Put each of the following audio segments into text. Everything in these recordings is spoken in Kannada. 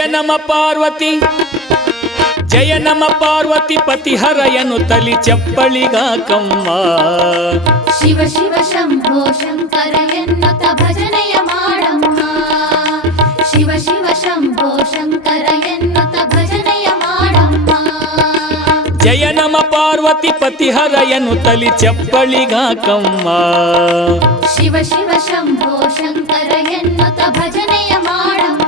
ಜಯ ನಮ ಪಾರ್ವತಿ ಜಯ ನಮ ಪಾರ್ವತಿ ಪತಿಹರ ಎನ್ನುತ್ತಲಿ ಚಪ್ಪಳಿಗಾಕಮ್ಮ. ಶಿವ ಶಿವ ಶಂಭೋ ಶಂಕರ ಎನ್ನುತ್ತ ಭಜನೆಯ ಮಾಡಮ್ಮ. ಶಿವ ಶಿವ ಶಂಭೋ ಶಂಕರ ಎನ್ನುತ್ತ ಭಜನೆಯ ಮಾಡಮ್ಮ. ಜಯ ನಮ ಪಾರ್ವತಿ ಪತಿಹರ ಎನ್ನುತ್ತಲಿ ಚಪ್ಪಳಿಗಾಕಮ್ಮ. ಶಿವ ಶಿವ ಶಂಭೋ ಶಂಕರ ಎನ್ನುತ್ತ ಭಜನೆಯ ಮಾಡಮ್ಮ.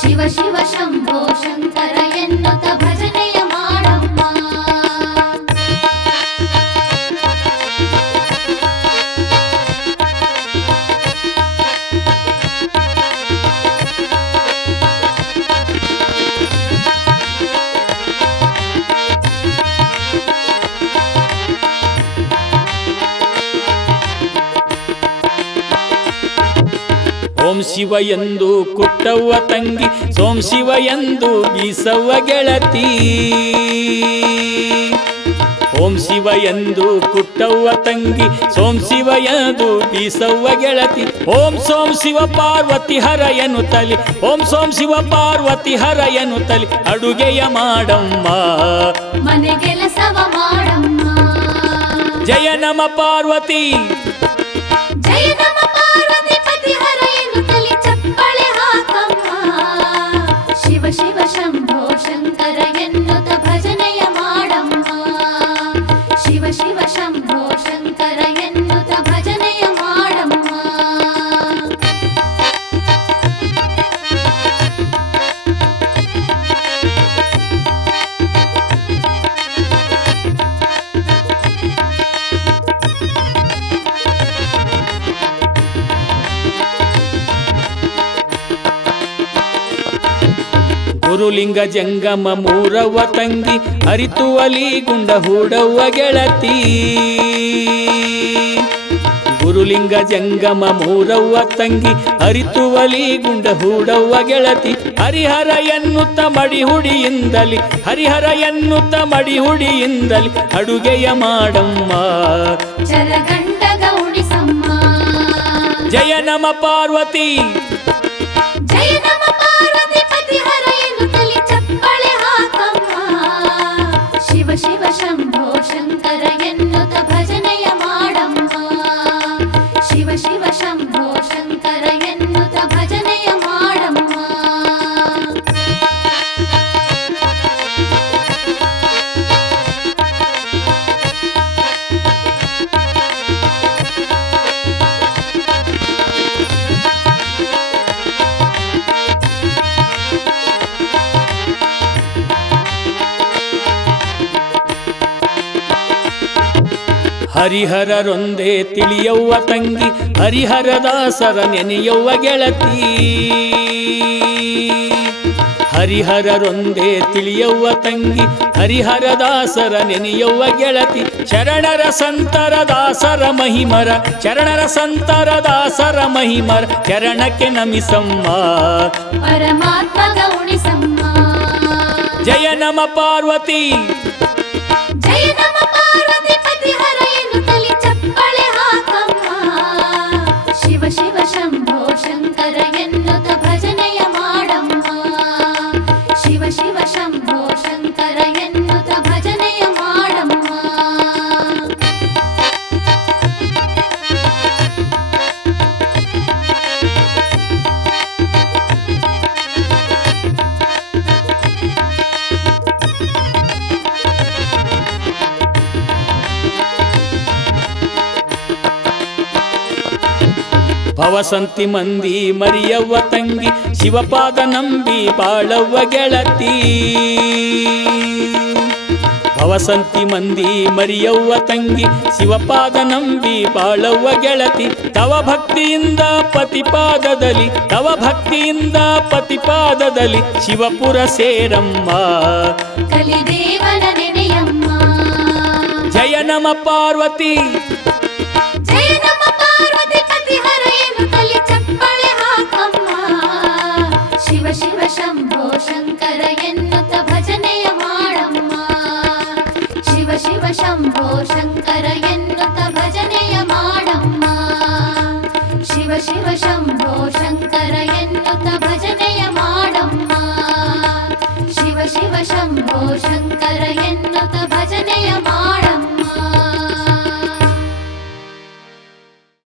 ಶಿವ ಶಿವ ಶಂಭೋ ಶಂಕರ ಎನ್ನುತ್ತ ಭಜನೆಯ ಮಾಡಮ್ಮ. ಓಂ ಶಿವ ಎಂದು ಕುಟ್ಟವ್ವ ತಂಗಿ, ಸೋಂ ಶಿವ ಎಂದು ಬೀಸವ್ವ ಗೆಳತಿ. ಓಂ ಶಿವ ಎಂದು ಕುಟ್ಟವ್ವ ತಂಗಿ, ಸೋಂ ಶಿವ ಎಂದು ಬೀಸವ್ವ ಗೆಳತಿ. ಓಂ ಸೋಂ ಶಿವ ಪಾರ್ವತಿ ಹರ ಎನ್ನುತ್ತಲಿ, ಓಂ ಸೋಂ ಶಿವ ಪಾರ್ವತಿ ಹರ ಎನ್ನುತ್ತಲಿ ಅಡುಗೆಯ ಮಾಡಮ್ಮ. ಮನೆ ಕೆಲಸವ ಮಾಡಮ್ಮ. ಜಯ ನಮ ಪಾರ್ವತಿ ಜಯ ನಮ ಪಾರ್ವತಿ ಪತಿಹರ ಎನ್ನುತ್ತಲಿ ಚಪ್ಪಳೆ ಹಾಕಮ್ಮ. ಶಿವ ಶಿವ ಶಂಭೋ ಶಂಕರ ಎನ್ನುತ್ತ ಭಜನೆಯ ಮಾಡಮ್ಮ. ಶಿವ ಶಿವ ಶಂಭೋ ಶಂಕರ ಎನ್ನುತ್ತ ಭಜನೆಯ ಮಾಡಮ್ಮ. ಗುರುಲಿಂಗ ಜಂಗಮ ಮೂರವ್ವ ತಂಗಿ, ಅರಿತುವಲಿ ಗುಂಡ ಹೂಡವ್ವ ಗೆಳತಿ. ಗುರುಲಿಂಗ ಜಂಗಮ ಮೂರವ್ವ ತಂಗಿ, ಅರಿತುವಲಿ ಗುಂಡ ಹೂಡವ್ವ ಗೆಳತಿ. ಹರಿಹರ ಎನ್ನುತ್ತ ಮಡಿಹುಡಿಯಿಂದಲಿ, ಹರಿಹರ ಎನ್ನುತ್ತ ಮಡಿಹುಡಿಯಿಂದಲಿ ಅಡುಗೆಯ ಮಾಡಮ್ಮ. ಚರಗಂಡ ಗೌಣಿಸಮ್ಮ. ಜಯ ನಮ ಪಾರ್ವತಿ ಜಯ ನಮ ಪಾರ್ವತಿ ಪತಿಹರ ಎನ್ನುತ್ತಲಿ ಚಪ್ಪಳೆ ಹಾಕಮ್ಮ. ಶಿವ ಶಿವ ಶಂಭೋ ಶಂಕರ ಎನ್ನುತ್ತ ಭಜನೆಯ ಮಾಡಮ್ಮ. ಶಿವ ಶಿವ ಶಂಭೋ ಶಂಕರ ಎನ್ನುತ್ತ ಭಜನೆಯ ಮಾಡಮ್ಮ. ಹರಿಹರರೊಂದೇ ತಿಳಿಯವ್ವ ತಂಗಿ, ಹರಿಹರದಾಸರ ನೆನೆಯವ್ವ ಗೆಳತಿ. ಹರಿಹರರೊಂದೇ ತಿಳಿಯವ್ವ ತಂಗಿ, ಹರಿಹರದಾಸರ ನೆನೆಯವ್ವ ಗೆಳತಿ. ಶರಣರ ಸಂತರ ದಾಸರ ಮಹಿಮರ, ಶರಣರ ಸಂತರ ದಾಸರ ಮಹಿಮರ ಚರಣಕ್ಕೆ ನಮಿಸಮ್ಮ. ಪರಮಾತ್ಮ ಗೌಣಿಸಮ್ಮ. ಜಯ ನಮ ಪಾರ್ವತಿ ಜಯ ನಮ ಪಾರ್ವತಿ ಪತಿಹರ ಎನ್ನುತ್ತಲಿ ಚಪ್ಪಳೆ ಹಾಕಮ್ಮ. ಶಿವ ಶಿವ ಶಂಭೋ ಶಂಕರ ಎನ್ನುತ್ತ ಭಜನೆಯ ಮಾಡಮ್ಮ. ಶಿವ ಶಿವ ಶಂಭೋ ಶಂಕರ ಎನ್ನುತ್ತ ಭಜನೆಯ ಮಾಡಮ್ಮ. ಭವಸಂತಿ ಮಂದಿ ಮರಿಯವ್ವ ತಂಗಿ, ಶಿವಪಾದ ನಂಬಿ ಬಾಳವ್ವ ಗೆಳತಿ. ಭವಸಂತಿ ಮಂದಿ ಮರಿಯವ್ವ ತಂಗಿ, ಶಿವಪಾದ ನಂಬಿ ಬಾಳವ್ವ ಗೆಳತಿ. ತವ ಭಕ್ತಿಯಿಂದ ಪತಿಪಾದದಲ್ಲಿ, ತವ ಭಕ್ತಿಯಿಂದ ಪತಿಪಾದದಲ್ಲಿ ಶಿವಪುರ ಸೇರಮ್ಮ. ಕಲಿದೇವನ ನೆನೆಯಮ್ಮ. ಜಯ ನಮ ಪಾರ್ವತಿ ಜಯ ನಮ ಪಾರ್ವತಿ ಪತಿಹರ ಎನ್ನುತ್ತಲಿ ಚಪ್ಪಳೆ ಹಾಕಮ್ಮ. ಶಿವ ಶಿವ ಶಂಭೋ ಶಂಕರ ಎನ್ನುತ್ತ ಭಜನೆಯ ಮಾಡಮ್ಮ. ಶಿವ ಶಿವ ಶಂಭೋ ಶಂಕರ ಎನ್ನುತ್ತ ಭಜನೆಯ ಮಾಡಮ್ಮ. ಶಿವ ಶಿವ ಶಂಭೋ ಶಂಕರ ಎನ್ನುತ್ತ